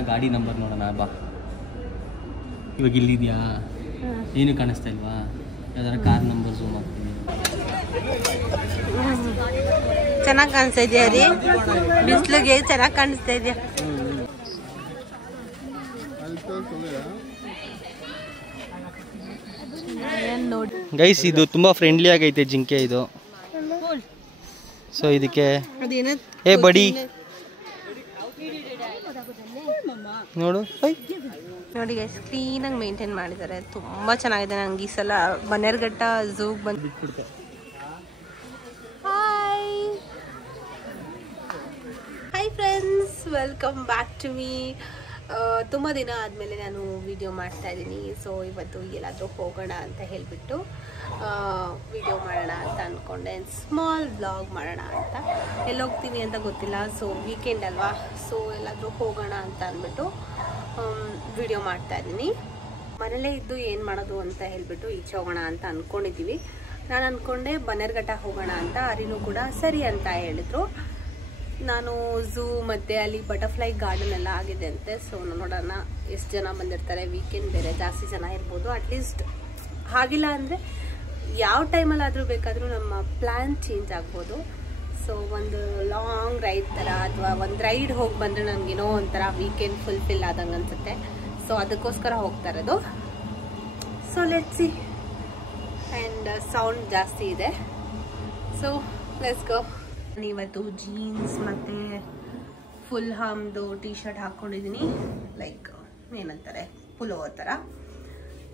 ಗಾಡಿ ನಂಬರ್ ನೋಡೋಣ ಬಾ. ಇವಾಗ ಇಲ್ಲಿದೆಯಾ? ಏನು ಕಾಣಿಸ್ತಾ ಇಲ್ವಾ? ಯಾವ್ದಾರ ಕಾರ್ ನಂಬರ್ ಝೂಮ್ ಆಗ್ತೀನಿ. ಚೆನ್ನಾಗಿ ಕಾಣಿಸ್ತಾ ಇದೆಯಾ ರೀ? ಬಿಸಿಲಿಗೆ ಚೆನ್ನಾಗಿ ಕಾಣಿಸ್ತಾ ಇದೆಯಾ? ಗೈಸ್ ಇದು ತುಂಬಾ ಫ್ರೆಂಡ್ಲಿ ಆಗೈತೆ ಜಿಂಕೆ ಇದು. ಸೊ ಇದಕ್ಕೆ ಏ ಬಡಿ ನೋಡು ನೋಡಿ ಗೈಸ್, ಕ್ಲೀನಾಗಿ ಮೇಂಟೈನ್ ಮಾಡಿದ್ದಾರೆ, ತುಂಬಾ ಚೆನ್ನಾಗಿದೆ. ನಂಗೆ ಈ ಸಲ ಬನ್ನೇರುಘಟ್ಟ ಝೂಗ್ ಬಂದು hi friends, welcome back to me. ತುಂಬ ದಿನ ಆದಮೇಲೆ ನಾನು ವಿಡಿಯೋ ಮಾಡ್ತಾ ಇದ್ದೀನಿ. ಸೊ ಇವತ್ತು ಎಲ್ಲಾದರೂ ಹೋಗೋಣ ಅಂತ ಹೇಳಿಬಿಟ್ಟು ವಿಡಿಯೋ ಮಾಡೋಣ ಅಂತ ಅಂದ್ಕೊಂಡೆ. ಸ್ಮಾಲ್ ವ್ಲಾಗ್ ಮಾಡೋಣ ಅಂತ. ಎಲ್ಲೋಗ್ತೀನಿ ಅಂತ ಗೊತ್ತಿಲ್ಲ. ಸೊ ವೀಕೆಂಡ್ ಅಲ್ವಾ, ಸೊ ಎಲ್ಲಾದರೂ ಹೋಗೋಣ ಅಂತ ಅಂದ್ಬಿಟ್ಟು ವಿಡಿಯೋ ಮಾಡ್ತಾ ಇದ್ದೀನಿ. ಮನೇಲೇ ಇದ್ದು ಏನು ಮಾಡೋದು ಅಂತ ಹೇಳಿಬಿಟ್ಟು ಈಚೆ ಹೋಗೋಣ ಅಂತ ಅಂದ್ಕೊಂಡಿದ್ದೀವಿ. ನಾನು ಅಂದ್ಕೊಂಡೆ ಬನ್ನೇರುಘಟ್ಟ ಹೋಗೋಣ ಅಂತ. ಅರಿನೂ ಕೂಡ ಸರಿ ಅಂತ ಹೇಳಿದ್ರು. ನಾನು ಝೂ ಮತ್ತು ಅಲ್ಲಿ ಬಟರ್ಫ್ಲೈ ಗಾರ್ಡನ್ ಎಲ್ಲ ಆಗಿದೆ ಅಂತೆ. ಸೊ ನೋಡೋಣ ಎಷ್ಟು ಜನ ಬಂದಿರ್ತಾರೆ. ವೀಕೆಂಡ್ ಬೇರೆ, ಜಾಸ್ತಿ ಜನ ಇರ್ಬೋದು. ಅಟ್ಲೀಸ್ಟ್ ಹಾಗಿಲ್ಲ ಅಂದರೆ ಯಾವ ಟೈಮಲ್ಲಾದರೂ ಬೇಕಾದರೂ ನಮ್ಮ ಪ್ಲ್ಯಾನ್ ಚೇಂಜ್ ಆಗ್ಬೋದು. ಸೊ ಒಂದು ಲಾಂಗ್ ರೈಡ್ ಥರ ಅಥವಾ ಒಂದು ರೈಡ್ ಹೋಗಿ ಬಂದರೆ ನನಗೇನೋ ಒಂಥರ ವೀಕೆಂಡ್ ಫುಲ್ಫಿಲ್ ಆದಂಗೆ ಅನಿಸುತ್ತೆ. ಸೊ ಅದಕ್ಕೋಸ್ಕರ ಹೋಗ್ತಾ ಇರೋದು. So let's see. And sound ಜಾಸ್ತಿ ಇದೆ. So let's go. ಇವತ್ತು ಜೀನ್ಸ್ ಮತ್ತು ಫುಲ್ ಹಾಮ್ದು ಟೀ ಶರ್ಟ್ ಹಾಕ್ಕೊಂಡಿದ್ದೀನಿ. ಲೈಕ್ ಏನಂತಾರೆ, ಪುಲೋವರ್ ಥರ.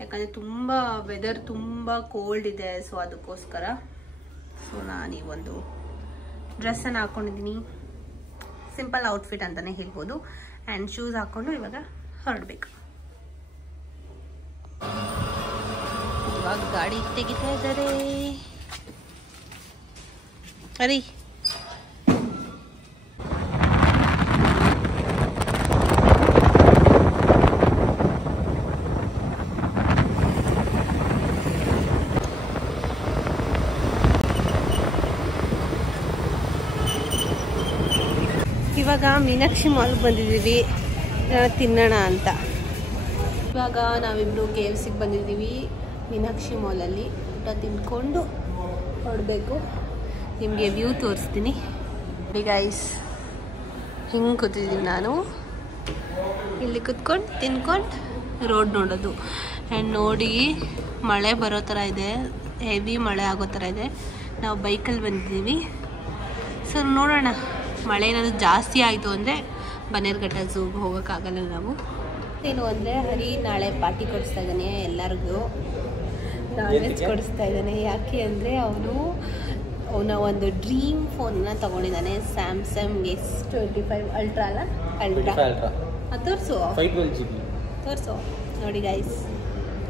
ಯಾಕಂದರೆ ತುಂಬ ವೆದರ್ ತುಂಬ ಕೋಲ್ಡ್ ಇದೆ. ಸೊ ಅದಕ್ಕೋಸ್ಕರ ಸೊ ನಾನು ಈ ಒಂದು ಡ್ರೆಸ್ಸನ್ನು ಹಾಕ್ಕೊಂಡಿದ್ದೀನಿ. ಸಿಂಪಲ್ ಔಟ್ಫಿಟ್ ಅಂತಲೇ ಹೇಳ್ಬೋದು. ಆ್ಯಂಡ್ ಶೂಸ್ ಹಾಕ್ಕೊಂಡು ಇವಾಗ ಹೊರಡಬೇಕು. ಇವಾಗ ಗಾಡಿ ತೆಗಿತಾ ಇದ್ದಾರೆ. ಅರಿ ಇವಾಗ ಮೀನಾಕ್ಷಿ ಮಾಲ್ಗೆ ಬಂದಿದ್ದೀವಿ ತಿನ್ನೋಣ ಅಂತ. ಇವಾಗ ನಾವಿಬ್ಬರು KFCಗೆ ಬಂದಿದ್ದೀವಿ. ಮೀನಾಕ್ಷಿ ಮಾಲಲ್ಲಿ ಊಟ ತಿನ್ಕೊಂಡು ಹೊರಡಬೇಕು. ನಿಮಗೆ ವ್ಯೂ ತೋರಿಸ್ತೀನಿ. ಗೈಸ್, ಹಿಂಗೆ ಕೂತಿದ್ದೀನಿ ನಾನು. ಇಲ್ಲಿ ಕೂತ್ಕೊಂಡು ತಿನ್ಕೊಂಡು ರೋಡ್ ನೋಡೋದು. ಆ್ಯಂಡ್ ನೋಡಿ, ಮಳೆ ಬರೋ ಥರ ಇದೆ, ಹೆವಿ ಮಳೆ ಆಗೋ ಥರ ಇದೆ. ನಾವು ಬೈಕಲ್ಲಿ ಬಂದಿದ್ದೀವಿ. ಸೊ ನೋಡೋಣ, ಮಳೆ ಏನಾದರೂ ಜಾಸ್ತಿ ಆಯಿತು ಅಂದರೆ ಬನ್ನೇರುಘಟ್ಟ ಝೂಗೆ ಹೋಗೋಕ್ಕಾಗಲ್ಲ ನಾವು. ಏನು ಅಂದರೆ ಹರಿ ನಾಳೆ ಪಾರ್ಟಿ ಕೊಡಿಸ್ತಾ ಇದ್ದಾನೆ ಎಲ್ಲರಿಗೂ. ನಾನ್ ವೆಜ್ ಕೊಡಿಸ್ತಾ ಇದ್ದಾನೆ. ಯಾಕೆ ಅಂದರೆ ಅವನ ಒಂದು ಡ್ರೀಮ್ ಫೋನ್ನ ತೊಗೊಂಡಿದ್ದಾನೆ. ಸ್ಯಾಮ್ಸಂಗ್ S25 ಅಲ್ಟ್ರಾ ಅಲ್ಲ, ಅಲ್ಟ್ರಾ ತೋರಿಸು ತೋರಿಸು. ನೋಡಿ ಗೈಸ್,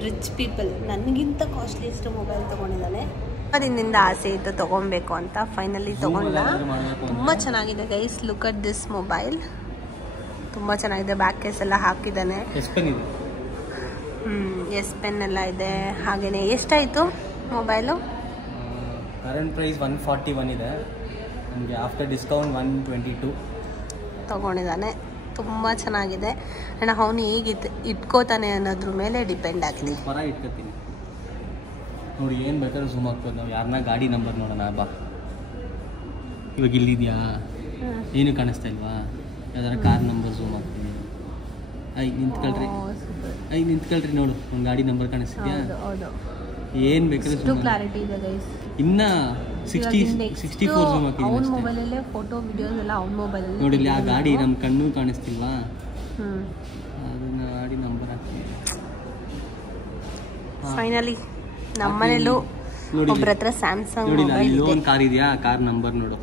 ರಿಚ್ ಪೀಪಲ್. ನನಗಿಂತ ಕಾಸ್ಟ್ಲಿಯೆಸ್ಟ್ ಮೊಬೈಲ್ ತೊಗೊಂಡಿದ್ದಾನೆ. ದಿನದಿಂದ ಆಸೆ ಇತ್ತು ತೊಗೊಬೇಕು ಅಂತ. ಫೈನಲಿ ತೊಗೊಂಡ. ತುಂಬ ಚೆನ್ನಾಗಿದೆ guys. Look at this mobile. ತುಂಬ ಚೆನ್ನಾಗಿದೆ. ಬ್ಯಾಕ್ ಕೇಸ್ ಎಲ್ಲ ಹಾಕಿದ್ದಾನೆ. ಎಸ್ ಪೆನ್ ಎಲ್ಲ ಇದೆ. ಹಾಗೆಯೇ ಎಷ್ಟಾಯಿತು ಮೊಬೈಲು? ಕರೆಂಟ್ ಪ್ರೈಸ್ 141 ಇದೆ. ನಮಗೆ ಆಫ್ಟರ್ ಡಿಸ್ಕೌಂಟ್ 122 ತೊಗೊಂಡಿದ್ದಾನೆ. ತುಂಬ ಚೆನ್ನಾಗಿದೆ. ಆ್ಯಂಡ್ ಅವನು ಹೇಗೆ ಇಟ್ಕೋತಾನೆ ಅನ್ನೋದ್ರ ಮೇಲೆ ಡಿಪೆಂಡ್ ಆಗಿದೆ. ಇಟ್ಕೋತೀನಿ ನೋಡಿ. ಏನು ಬೇಕಾದ್ರೂ ಝೂಮ್ ಆಗ್ಬೋದು. ನಾವು ಯಾರನ್ನ ಗಾಡಿ ನಂಬರ್ ನೋಡೋಣ ಬಾ. ಇವಾಗ ಇಲ್ಲಿದೆಯಾ? ಏನು ಕಾಣಿಸ್ತಾ ಇಲ್ವಾ? ಯಾವ್ದಾರ ಕಾರ್ ನಂಬರ್ ಝೂಮ್ ಆಗ್ತೀನಿ. ನಿಂತ್ಕೊಳ್ರಿ ನೋಡು, ಒಂದು ಗಾಡಿ ನಂಬರ್ ಕಾಣಿಸ್ತಿದ್ಯಾ? ಏನು ಬೇಕಾದ್ರೆ ಕ್ಲಾರಿಟಿ ಇದೆ ಗೈಸ್. ಇನ್ನ 64 ಝೂಮ್ ಹಾಕಿದ್ದೀನಿ. ಅವನ ಮೊಬೈಲಲ್ಲೇ ಫೋಟೋ ವಿಡಿಯೋಸ್ ಎಲ್ಲ ಅವನ ಮೊಬೈಲಲ್ಲಿ ನೋಡಿ. ಇಲ್ಲಿ ಆ ಗಾಡಿ ನಮ್ಮ ಕಣ್ಣು ಕಾಣಿಸ್ತಿಲ್ವಾ? ಅದನ್ನ ಗಾಡಿ ನಂಬರ್ ಹಾಕ್ತೀನಿ. ಫೈನಲಿ ನಮ್ಮನೇಲೂ ಒಬ್ಬರ ಹತ್ರ ಸ್ಯಾಮ್ಸಂಗ್ ಮೊಬೈಲ್ ಇದೆ. ಒಂದು ಕಾರ್ ಇದೆಯಾ? ಕಾರ್ ನಂಬರ್ ನೋಡು,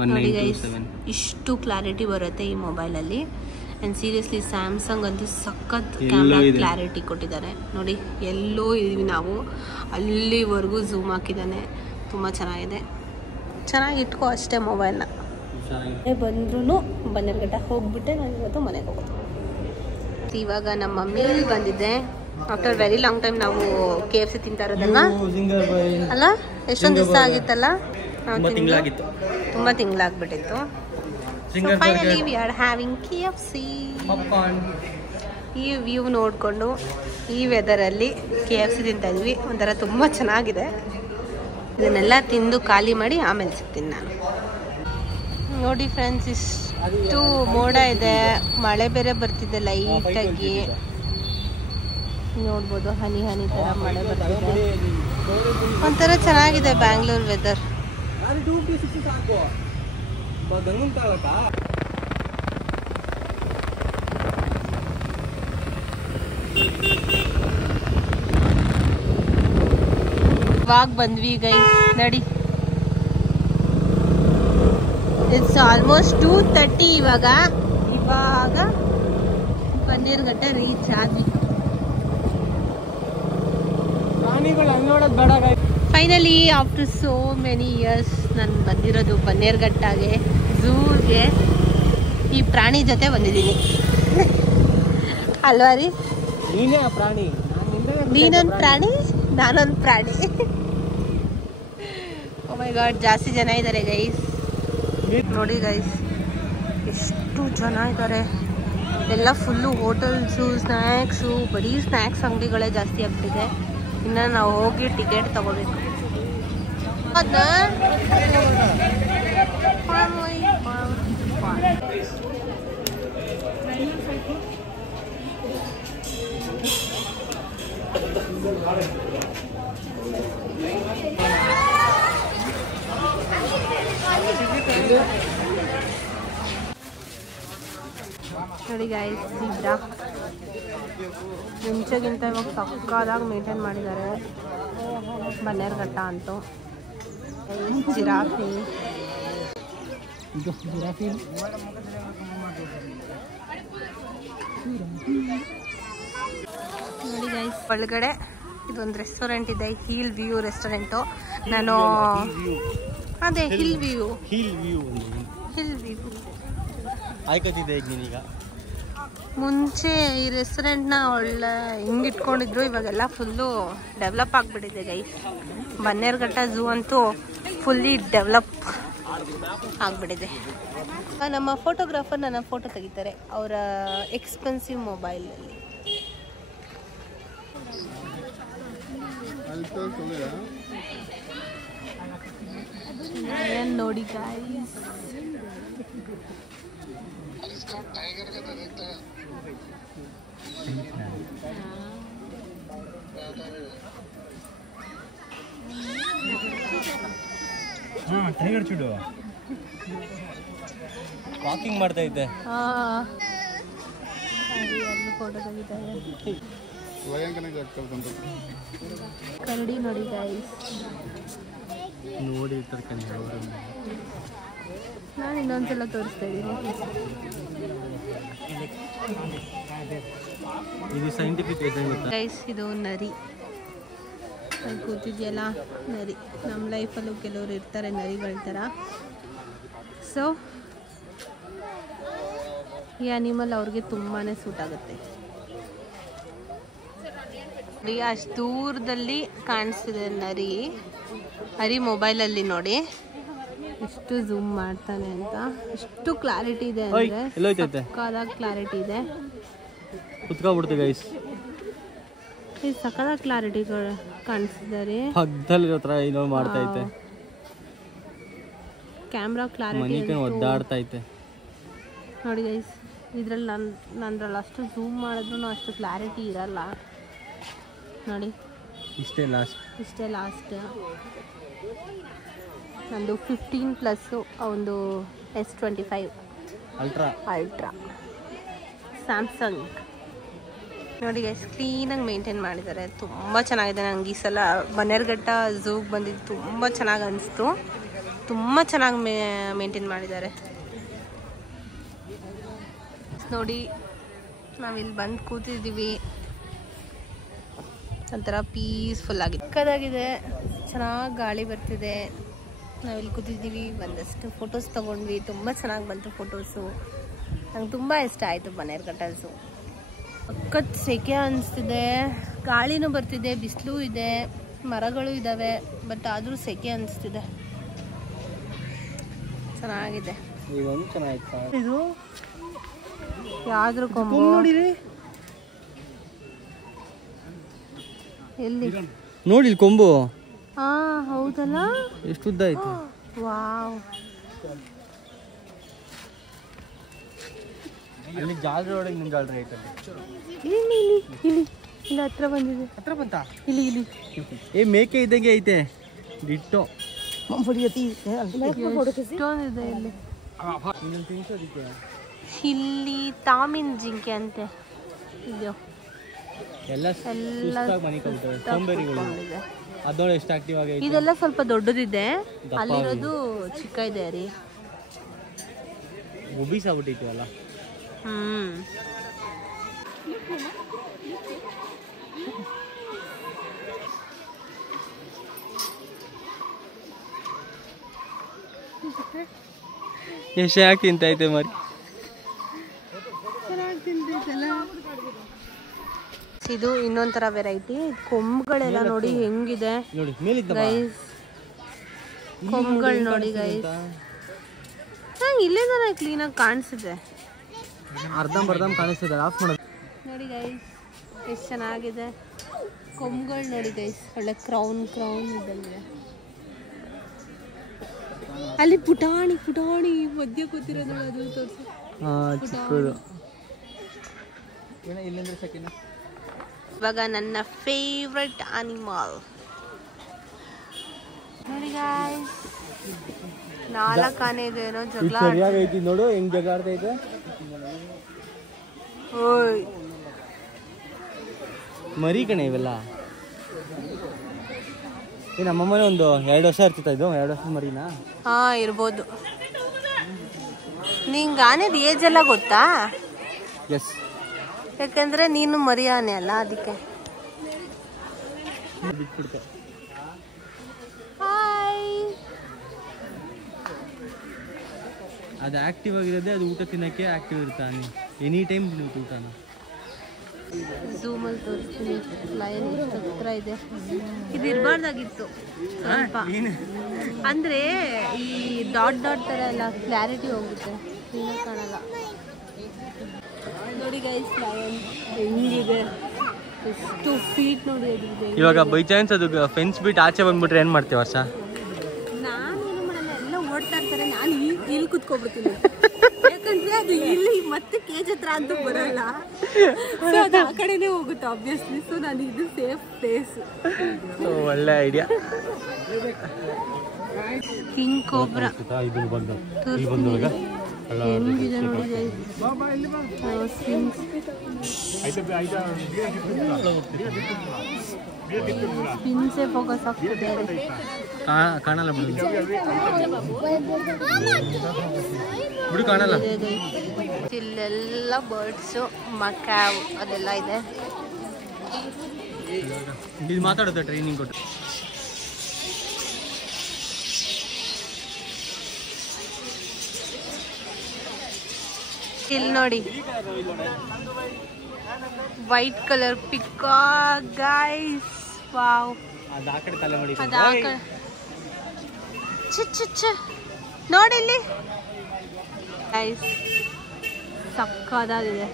1927. ಇಷ್ಟು ಕ್ಲಾರಿಟಿ ಬರುತ್ತೆ ಈ ಮೊಬೈಲಲ್ಲಿ. ಆ್ಯಂಡ್ ಸೀರಿಯಸ್ಲಿ ಸ್ಯಾಮ್ಸಂಗ್ ಅಂತೂ ಸಖತ್ ಕ್ಯಾಮ್ರಾ ಕ್ಲಾರಿಟಿ ಕೊಟ್ಟಿದ್ದಾರೆ. ನೋಡಿ, ಎಲ್ಲೋ ಇದೀವಿ ನಾವು, ಅಲ್ಲಿವರೆಗೂ ಝೂಮ್ ಹಾಕಿದ್ದಾನೆ. ತುಂಬ ಚೆನ್ನಾಗಿದೆ. ಚೆನ್ನಾಗಿ ಇಟ್ಕೋ ಅಷ್ಟೇ ಮೊಬೈಲ್ನ. ಬಂದ್ರೂ ಬನ್ನೇರುಘಟ್ಟ ಹೋಗ್ಬಿಟ್ಟೆ ನಾನು ಇವತ್ತು ಮನೆಗೆ ಹೋಗೋದು. ಇವಾಗ ನಮ್ಮ ಮಮ್ಮಿ ಬಂದಿದ್ದೆ. ಆಫ್ಟರ್ ವೆರಿ ಲಾಂಗ್ ಟೈಮ್ ನಾವು KFC ತಿಂತಾ ಇರೋದಲ್ವಾ ಅಲ್ಲ? ಎಷ್ಟೊಂದು ದಿವಸ ಆಗಿತ್ತಲ್ಲ? ತುಂಬ ತಿಂಗಳಾಗ್ಬಿಟ್ಟಿತ್ತು. Finger finally burger. We are having KFC. Popcorn. ಈ ವ್ಯೂ ನೋಡಿಕೊಂಡು ಈ ವೆದರಲ್ಲಿ KFC ತಿಂತಾ ಇದ್ವಿ. ಒಂಥರ ತುಂಬ ಚೆನ್ನಾಗಿದೆ. ಇದನ್ನೆಲ್ಲ ತಿಂದು ಖಾಲಿ ಮಾಡಿ ಆಮೇಲೆ ಸಿಗ್ತೀನಿ ನಾನು. ನೋಡಿ ಫ್ರೆಂಡ್ಸ್, ಇಷ್ಟು ಮೋಡ ಇದೆ, ಮಳೆ ಬೇರೆ ಬರ್ತಿದೆ ಲೈಟಾಗಿ. ನೋಡ್ಬೋದು ಹನಿ ಹನಿ ಥರ ಮಳೆ ಬರ್ತಿದೆ. ಒಂಥರ ಚೆನ್ನಾಗಿದೆ ಬ್ಯಾಂಗ್ಳೂರ್ ವೆದರ್. ಇವಾಗ ಬಂದ್ವಿ ಗೈಸ್, ನಡಿ. ಇಟ್ಸ್ ಆಲ್ಮೋಸ್ಟ್ 2:30 ಇವಾಗ ಬನ್ನೇರುಘಟ್ಟ ರೀಚ್ ಆದ್ವಿ. Finally after so many years ನಾನು ಬಂದಿರೋದು ಬನ್ನೇರುಘಟ್ಟಗೆ, ಝೂಗೆ. ಈ ಪ್ರಾಣಿ ಜೊತೆ ಬಂದಿದ್ದೀನಿ ಅಲ್ವಾ ರೀ? ನೀನೇ ಆ ಪ್ರಾಣಿ, ನೀನೊಂದು ಪ್ರಾಣಿ, ನಾನೊಂದು ಪ್ರಾಣಿ. ಓ ಮೈ ಗಾಡ್, ಜಾಸ್ತಿ ಜನ ಇದ್ದಾರೆ ಗೈಸ್. ನೋಡಿ ಗೈಸ್, ಎಷ್ಟು ಜನ ಇದ್ದಾರೆ. ಎಲ್ಲ ಫುಲ್ಲು ಹೋಟೆಲ್ಸು, ಸ್ನ್ಯಾಕ್ಸು, ಬರೀ ಸ್ನ್ಯಾಕ್ಸ್ ಅಂಗಡಿಗಳೇ ಜಾಸ್ತಿ ಆಗ್ತಿದೆ. ಇನ್ನು ನಾವು ಹೋಗಿ ಟಿಕೆಟ್ ತಗೋಬೇಕು. ನೋಡಿ ಗೈಸ್, ಝೀಬ್ರಾ ಮುಂಚೆಗಿಂತ ಇವಾಗ ಸಕ್ಕದಾಗಿ ಮೇಂಟೈನ್ ಮಾಡಿದ್ದಾರೆ ಬನ್ನೇರುಘಟ್ಟ ಅಂತೂ. ಜಿರಾಫೆ, ನೋಡಿ ಗೈಸ್, ಒಳಗಡೆ ಇದೊಂದು ರೆಸ್ಟೋರೆಂಟ್ ಇದೆ, ಹೀಲ್ ವ್ಯೂ ರೆಸ್ಟೋರೆಂಟು. ನಾನು ಅದೇ ಹಿಲ್ ವ್ಯೂ ಆಯ್ಕತ್ತಿದ್ದೆ ಈಗ ನೀನೀಗ. ಮುಂಚೆ ಈ ರೆಸ್ಟೋರೆಂಟ್ನ ಒಳ್ಳೆ ಹಿಂಗೆ ಇಟ್ಕೊಂಡಿದ್ರು, ಇವಾಗೆಲ್ಲ ಫುಲ್ಲು ಡೆವಲಪ್ ಆಗಿಬಿಟ್ಟಿದೆ ಗೈಸ್. ಬನ್ನೇರುಘಟ್ಟ ಝೂ ಅಂತೂ ಫುಲ್ಲಿ ಡೆವಲಪ್ ಆಗಿಬಿಟ್ಟಿದೆ. ನಮ್ಮ ಫೋಟೋಗ್ರಾಫರ್ ನನ್ನ ಫೋಟೋ ತೆಗಿತಾರೆ ಅವರ ಎಕ್ಸ್ಪೆನ್ಸಿವ್ ಮೊಬೈಲಲ್ಲಿ. ನೋಡಿ ಗೈಸ್, ಟೈಗರ್ ಚೂಡು ವಾಕಿಂಗ್ ಮಾಡ್ತಾ ಇದ್ದೆ. ಫೋಟೋ ತೆಗಿತಾರೆ. ಕರಡಿ ನೋಡಿ ಗೈಸ್, ನೋಡಿ ನಾನು ಇನ್ನೊಂದ್ಸಲ ತೋರಿಸ್ತಾ ಇದ್ದೀನಿ. ಇದು ಸೈಂಟಿಫಿಕ್ ಗೈಸ್, ಇದು ನರಿ. ಅಲ್ಲಿ ಕೂತಿದೆಯಲ್ಲ ನರಿ. ನಮ್ಮ ಲೈಫಲ್ಲೂ ಕೆಲವರು ಇರ್ತಾರೆ ನರಿಗಳ ಥರ. ಸೊ ಈ ಅನಿಮಲ್ ಅವ್ರಿಗೆ ತುಂಬಾ ಸೂಟ್ ಆಗುತ್ತೆ. ಅಷ್ಟು ದೂರದಲ್ಲಿ ಕಾಣಿಸ್ತಿದೆ ನರಿ. ಹರಿ ಮೊಬೈಲಲ್ಲಿ ನೋಡಿ ಎಷ್ಟು ಝೂಮ್ ಮಾಡ್ತಾನೆ ಅಂತ. ಎಷ್ಟು ಕ್ಲಾರಿಟಿ ಇದೆ ಅಂದರೆ ಸಕ್ಕದಾಗಿ ಕ್ಲಾರಿಟಿ ಇದೆ. ಕುತ್ಕೊಬಿಡ್ತು ಗೈಸ್, ಇದು ಸಕ್ಕದಾಗಿ ಕ್ಲಾರಿಟಿ ಕಾಣಿಸ್ತಿದ್ದಾರೆ. ಪಕ್ಕದಲ್ಲಿರೋ ಥರ ಏನೋ ಮಾಡ್ತಾ ಐತೆ. ಕ್ಯಾಮ್ರಾ ಕ್ಲಾರಿಟಿ ಒದ್ದಾಡ್ತಾ ಐತೆ ನೋಡಿ ಗೈಸ್. ಇದ್ರಲ್ಲಿ ನಂದ್ರಲ್ಲಿ ಅಷ್ಟು ಝೂಮ್ ಮಾಡಿದ್ರು ಅಷ್ಟು ಕ್ಲಾರಿಟಿ ಇರಲ್ಲ ನೋಡಿ. ಇಷ್ಟೇ ಲಾಸ್ಟ್. ನಂದು 15+ ಒಂದು S25 ಅಲ್ಟ್ರಾ ಸ್ಯಾಮ್ಸಂಗ್. ನೋಡಿ ಗೈಸ್, ಕ್ಲೀನಾಗಿ ಮೇಂಟೈನ್ ಮಾಡಿದ್ದಾರೆ, ತುಂಬ ಚೆನ್ನಾಗಿದೆ. ನಂಗೆ ಈ ಸಲ ಬನ್ನೇರುಘಟ್ಟ ಝೂಗೆ ಬಂದಿದ್ದು ತುಂಬ ಚೆನ್ನಾಗಿ ಅನಿಸ್ತು. ತುಂಬ ಚೆನ್ನಾಗಿ ಮೇಂಟೈನ್ ಮಾಡಿದ್ದಾರೆ ನೋಡಿ. ನಾವಿಲ್ಲಿ ಬಂದು ಕೂತಿದ್ದೀವಿ, ಒಂಥರ ಪೀಸ್ಫುಲ್ ಆಗಿದೆ, ಚಿಕ್ಕದಾಗಿದೆ, ಚೆನ್ನಾಗಿ ಗಾಳಿ ಬರ್ತಿದೆ. ನಾವಿಲ್ಲಿ ಕೂತಿದ್ದೀವಿ, ಒಂದಷ್ಟು ಫೋಟೋಸ್ ತೊಗೊಂಡ್ವಿ, ತುಂಬ ಚೆನ್ನಾಗಿ ಬಂತು ಫೋಟೋಸು. ನಂಗೆ ತುಂಬ ಇಷ್ಟ ಆಯಿತು ಬನ್ನೇರುಘಟ್ಟ ಝೂ. ಸಖತ್ ಸೆಕೆ ಅನಿಸ್ತಿದೆ, ಗಾಳಿನೂ ಬರ್ತಿದೆ, ಬಿಸಿಲು ಇದೆ, ಮರಗಳು ಇದ್ದಾವೆ, ಬಟ್ ಆದರೂ ಸೆಕೆ ಅನಿಸ್ತಿದೆ. ಚೆನ್ನಾಗಿದೆ. ಇದೊಂದು ಚೆನ್ನಾಗಿತ್ತು. ಇದು ಯಾವ್ದ್ರ ಕೊಂಬು ನೋಡಿರಿ, ಎಲ್ಲಿ ನೋಡಿ ಇಲ್ಲಿ ಕೊಂಬು. ಹಾ ಹೌದಲ್ಲ, ಎಷ್ಟು ಉದ್ದ ಆಯ್ತು. ವಾವ್. ಅಲ್ಲಿ ಜಾಲರಿ ಒಳಗೆ ನಿನ್ನ ಜಾಲರಿ ಐತಲ್ಲಿ. ಇಲ್ಲಿ ಇಲ್ಲಿ ಇಲ್ಲಿ ಇಲ್ಲಿ ಹತ್ರ ಬಂದಿದೆ. ಹತ್ರ ಬಂತ? ಇಲ್ಲಿ ಇಲ್ಲಿ ಏ ಮೇಕೆ ಇದ್ದಂಗೆ ಐತೆ ಡಿಟ್ಟೋ. ಎಷ್ಟೊಂದಿದೆ ಇಲ್ಲಿ. ಇಲ್ಲಿ ತಾಮಿನ್ ಜಿಂಕೆ ಅಂತೆ. ಇದು ಎಲ್ಲ ಮನೆ ಕಲ್ತವೆ ಸೋಂಬೇರಿಗಳು. ಅದೊಳಗೆ ಎಷ್ಟು ಆಕ್ಟಿವ್ ಆಗೈತೆ. ಇದೆಲ್ಲ ಸ್ವಲ್ಪ ದೊಡ್ಡದಿದೆ, ಅಲ್ಲಿರೋದು ಚಿಕ್ಕ ಇದೆ ರೀ. ಒಬಿಸ್ ಆಗ್ಬಿಟ್ಟಿತ್ತು ಅಲ್ಲ. ಎಷ್ಟು ಯಾಕೆ ತಿಂತೈತೆ ಮರಿ. ಇದು ಇನ್ನೊಂಥರ ವೆರೈಟಿ. ಕೊಂಬುಗಳೆಲ್ಲ ನೋಡಿ ಹೆಂಗಿದೆ ಗೈಸ್. ಕೊಂಬುಗಳು ನೋಡಿ ಗೈಸ್, ಇಲ್ಲೇ ತಾನೆ ಕ್ಲೀನಾಗಿ ಕಾಣಿಸಿದೆ. ಅರ್ಧಂಬರ್ಧ ಕಾಣಿಸ್ತಿದೆ. ಆಫ್ ಮಾಡೋದು ನೋಡಿ ಗೈಸ್, ಎಷ್ಟು ಚೆನ್ನಾಗಿದೆ. ಕೊಂಬುಗಳು ನೋಡಿ ಗೈಸ್, ಒಳ್ಳೆ ಕ್ರೌನ್ ಇದ್ದಂಗಿದೆ. ಅಲ್ಲಿ ಪುಟಾಣಿ ಮಧ್ಯ ಕೂತಿರೋದು ಅದು ತೋರಿಸಿ. ಚಿಕ್ಕದು. ಇವಾಗ ನನ್ನ ಫೇವ್ರೆಟ್ ಅನಿಮಲ್ ನೋಡಿ ಗೈಸ್. 4 ಆನೆ ಇದೆ ಏನೋ ಜಗಳ. ಸರಿಯಾಗೈತಿ ನೋಡು ಹೆಂಗ್ ಜಗಳ ಆಡ್ತೈತೆ. ಓಯ್ ಮರಿ ಕಣೆ ಇವೆಲ್ಲ. ನಮ್ಮಮ್ಮನೇ ಒಂದು 2 ವರ್ಷ ಇರ್ತಿತ್ತ. ಇದು 2 ವರ್ಷದ ಮರಿನಾ? ಹಾ ಇರ್ಬೋದು. ನಿಂಗೆ ಆನೆದ ಏಜ್ ಎಲ್ಲ ಗೊತ್ತಾ? ಎಸ್, ಯಾಕಂದ್ರೆ ನೀನು ಮರಿ ಆನೆ ಅಲ್ಲ, ಅದಕ್ಕೆ. ಬಿಟ್ಬಿಡ್ತೆ. ಅದು ಆಕ್ಟಿವ್ ಆಗಿರೋದೇ ಅದು ಊಟ ತಿನ್ನಕ್ಕೆ ಆಕ್ಟಿವ್ ಇರ್ತಾನೆ. ಎನಿ ಟೈಮ್ ಊಟನ. ಝೂಮಲ್ಲಿ ತೋರಿಸ್ತೀನಿ. ಲಯನ್ ಎಷ್ಟು ಹತ್ರ ಇದೆ. ಇದು ಇರಬಾರ್ದಾಗಿತ್ತು ಸ್ವಲ್ಪ, ಅಂದ್ರೆ ಈ ಡಾಟ್ ತರ ಎಲ್ಲ ಕ್ಲಾರಿಟಿ ಹೋಗುತ್ತೆ, ಕ್ಲೀನಾಗಿ ಕಾಣಲ್ಲ. ನೋಡಿ ಗೈಸ್, ಲಯನ್ ಹೆಂಗಿದೆ, ಎಷ್ಟು ಫೀಟ್ ನೋಡಿ ಅದಿದೆ. ಇವಾಗ ಬೈ ಚಾನ್ಸ್ ಅದು ಫೆನ್ಸ್ ಬಿಟ್ಟು ಆಚೆ ಬಂದ್ಬಿಟ್ರೆ ಏನ್ ಮಾಡ್ತೀವಿ ವರ್ಷ? ನಾನೇನು ಮಾಡಲ್ಲ, ಎಲ್ಲ ಓಡ್ತಾ ಇರ್ತಾರೆ, ನಾನು ಇಲ್ಲಿ ಕುತ್ಕೊಬಿಡ್ತೀನಿ. ಯಾಕಂದ್ರೆ ಅದು ಇಲ್ಲಿ ಮತ್ತೆ ಕೇಜ್ ಹತ್ರ ಅಂತೂ ಬರಲ್ಲ, ಅದು ಆ ಕಡೆನೇ ಹೋಗುತ್ತೆ ಆಬ್ವಿಯಸ್ಲಿ. ಸೊ ನಾನು ಇದು ಸೇಫ್ ಪ್ಲೇಸ್. ಒಳ್ಳೆ ಐಡಿಯಾ. ಕಿಂಗ್ ಕೋಬ್ರಾ ಹೆಂಗಿದೆ ನೋಡಿ. ಸ್ಪಿನ್ಸೇ ಫೋಕಸ್ ಆಗ್ತಿದೆ, ಕಾಣಲ್ಲ ಬಿಡು, ಕಾಣಲ್ಲ. ಇಲ್ಲೆಲ್ಲ ಬರ್ಡ್ಸು, ಮಕಾವ್ ಅದೆಲ್ಲ ಇದೆ. ಇದು ಮಾತಾಡುತ್ತೆ ಟ್ರೈನಿಂಗ್ ಕೊಟ್ಟು. ಇಲ್ಲಿ ನೋಡಿ white colour peacock guys. Wow, ಅದು ಆ ಕಡೆ ತಲೆ ಮಾಡಿ. ಅದು ಆ ಕಡೆ ನೋಡಿ ಇಲ್ಲಿ ಗೈಸ್, ಸಕ್ಕದಾಗಿದೆ.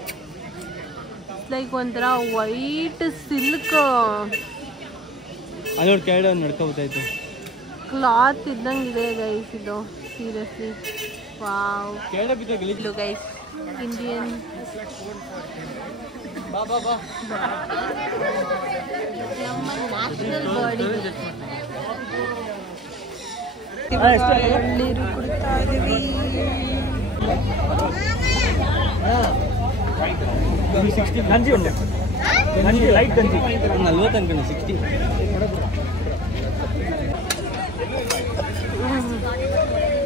ಲೈಕ್ ಒಂಥರ ವೈಟ್ ಸಿಲ್ಕ್ ಅದೊಂದು ಕೆಳಗಡೆ ಒಂದು ನಡ್ಕೋಬೋದಾಯ್ತು. ಕ್ಲಾತ್ ಇದ್ದಂಗಿದೆ ಗೈಸ್ ಇದು, ಸೀರಿಯಸ್ಲಿ. ವಾವ್, ಕೆಳಗಡೆ ಗೈಸ್ ಇಂಡಿಯನ್ ನ್ಯಾಷನಲ್ ಬರ್ಡ್. ನೀರು ಕುಡಿತಾ ಇದೀವಿ. 60 ಗಂಜಿ ಉಂಟು, ಗಂಜಿ ಲೈಟ್ ಗಂಜಿ 40 ಅನ್ಕೊಂಡು 60.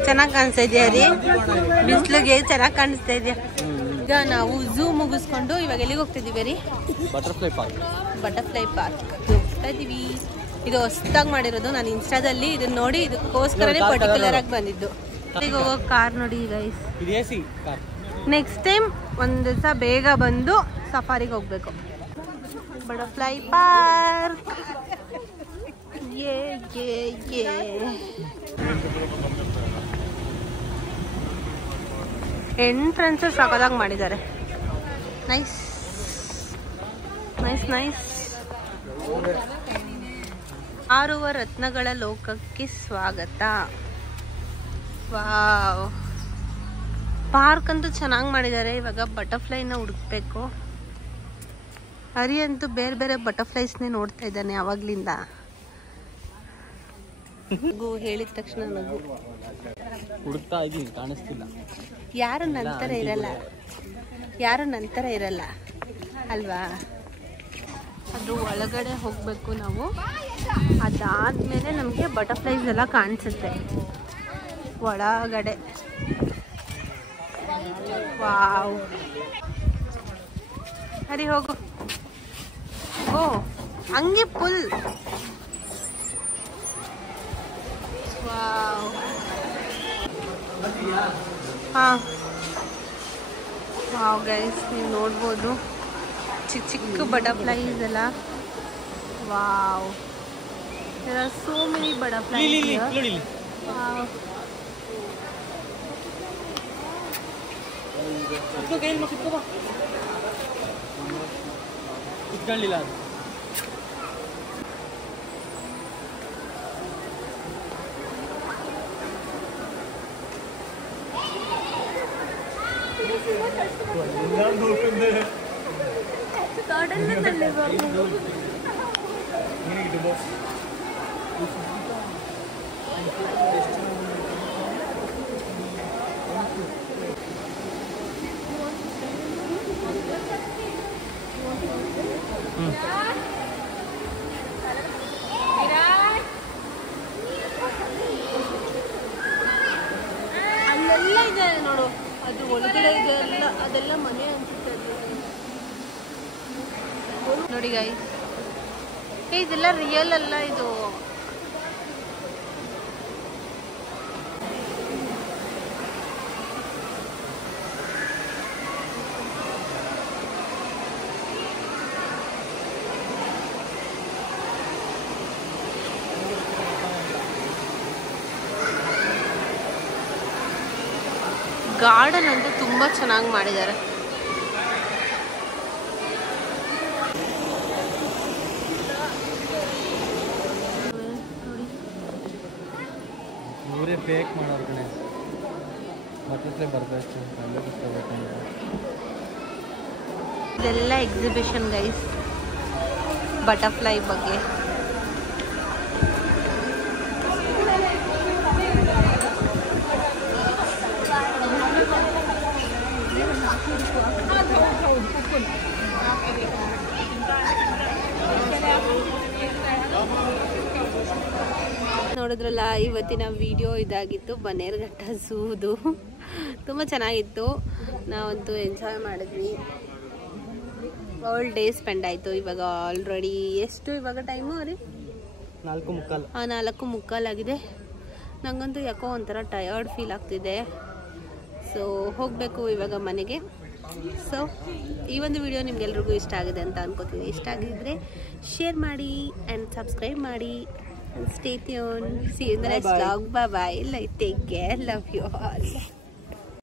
ಚೆನ್ನಾಗಿ ಕಾಣಿಸ್ತಾ ಇದೆಯಾ ರೀ, ಬಿಸಿಲಿಗೆ ಚೆನ್ನಾಗಿ ಕಾಣಿಸ್ತಾ ಇದೆಯಾ. ಈಗ ನಾವು ಝೂ ಮುಗಿಸ್ಕೊಂಡು ಇವಾಗ ಎಲ್ಲಿಗೆ ಹೋಗ್ತಿದ್ದೀವಿ ರೀ? ಬಟರ್ಫ್ಲೈ ಪಾರ್ಕ್ ಹೋಗ್ತಾ ಇದೀವಿ. ಇದು ಹೊಸದಾಗಿ ಮಾಡಿರೋದು, ನಾನು ಇನ್ಸ್ಟಾದಲ್ಲಿ ಇದನ್ನ ನೋಡಿ ಇದಕ್ಕೋಸ್ಕರನೇ ಪರ್ಟಿಕ್ಯುಲರ್ ಆಗಿ ಬಂದಿದ್ದು. ಈಗ ಹೋಗೋ ಕಾರ್ ನೋಡಿ ಗೈಸ್, ಇದು AC ಕಾರ್. ನೆಕ್ಸ್ಟ್ ಟೈಮ್ ಒಂದು ದಿವಸ ಬೇಗ ಬಂದು ಸಫಾರಿಗೆ ಹೋಗ್ಬೇಕು. Butterfly park. ಎಂಟ್ರೆನ್ಸ್ ಸಕಲಾಗಿ ಮಾಡಿದ್ದಾರೆ. Nice nice nice. 6 ರತ್ನಗಳ ಲೋಕಕ್ಕೆ ಸ್ವಾಗತ. ವಾವ್, ಪಾರ್ಕ್ ಅಂತೂ ಚೆನ್ನಾಗಿ ಮಾಡಿದ್ದಾರೆ. ಇವಾಗ ಬಟರ್ಫ್ಲೈನ ಹುಡುಕ್ಬೇಕು. ಹರಿ ಅಂತೂ ಬೇರೆ ಬೇರೆ ಬಟರ್ಫ್ಲೈಸ್ನೇ ನೋಡ್ತಾ ಇದ್ದಾನೆ ಅವಾಗ್ಲಿಂದ. ನಗು ಹೇಳಿದ ತಕ್ಷಣ ನಗು. ಹುಡುಕ್ತಾ ಇದ್ದೀನಿ, ಕಾಣಿಸ್ತಿಲ್ಲ. ಯಾರು ನಂತರ ಇರಲ್ಲ, ಯಾರು ನಂತರ ಇರಲ್ಲ ಅಲ್ವಾ? ಅದ್ರ ಒಳಗಡೆ ಹೋಗಬೇಕು ನಾವು. ಅದಾದ್ಮೇಲೆ ನಮಗೆ ಬಟರ್ಫ್ಲೈಸ್ ಎಲ್ಲ ಕಾಣಿಸುತ್ತೆ ಒಳಗಡೆ. ವಾವ್, ಹರಿ ಹೋಗು. ಓ ಹಂಗೆ ಫುಲ್. ವಾವ್, ಹಾಂ ವಾವ್ ಗೈಸ್, ನೀವು ನೋಡ್ಬೋದು ಚಿಕ್ಕ ಚಿಕ್ಕ ಬಟರ್ಫ್ಲೈಸ್ ಎಲ್ಲ. Wow, there are so many butterflies here. Wow. ಇಟ್ಕೊಳ್ಳಿಲ್ಲ ಅದು. ಅಲ್ಲೆಲ್ಲ ಇದೆ ನೋಡು, ಅದು ಒಳಗಡೆ ಇದೆಲ್ಲ, ಅದೆಲ್ಲ ಮನೆ ಅನ್ಸುತ್ತೆ ನೋಡಿ ಗೈಸ್. ಇದೆಲ್ಲ ರಿಯಲ್ ಅಲ್ಲ, ಇದು ಗಾರ್ಡನ್ ಅಂತೂ ತುಂಬಾ ಚೆನ್ನಾಗಿ ಮಾಡಿದ್ದಾರೆ. ಇವರೇ ಫೇಕ್ ಮಾಡೋರು ಕಣೆ, ಬಟರ್ಫ್ಲೈ ಬರಬೇಕು ಇದೆಲ್ಲ ಎಕ್ಸಿಬಿಷನ್ ಗೈಸ್, ಬಟರ್ಫ್ಲೈ ಬಗ್ಗೆ. ನೋಡಿದ್ರಲ್ಲ, ಇವತ್ತಿನ ವಿಡಿಯೋ ಇದಾಗಿತ್ತು. ಬನ್ನೇರುಘಟ್ಟ ಝೂದು ತುಂಬ ಚೆನ್ನಾಗಿತ್ತು. ನಾವಂತೂ ಎಂಜಾಯ್ ಮಾಡಿದ್ವಿ. ಆಲ್ ಡೇ ಸ್ಪೆಂಡ್ ಆಯಿತು. ಇವಾಗ ಆಲ್ರೆಡಿ ಎಷ್ಟು ಇವಾಗ ಟೈಮು ರೀ? 4:15. 4:15 ಆಗಿದೆ. ನನಗಂತೂ ಯಾಕೋ ಒಂಥರ ಟಯರ್ಡ್ ಫೀಲ್ ಆಗ್ತಿದೆ. ಸೊ ಹೋಗಬೇಕು ಇವಾಗ ಮನೆಗೆ. ಸೊ ಈ ಒಂದು ವಿಡಿಯೋ ನಿಮ್ಗೆಲ್ರಿಗೂ ಇಷ್ಟ ಆಗಿದೆ ಅಂತ ಅನ್ಕೋತೀನಿ. ಇಷ್ಟ ಆಗಿದ್ರೆ ಶೇರ್ ಮಾಡಿ ಆ್ಯಂಡ್ ಸಬ್ಸ್ಕ್ರೈಬ್ ಮಾಡಿ. Stay tuned. See you in the next vlog. Bye bye. Take care. Love you all.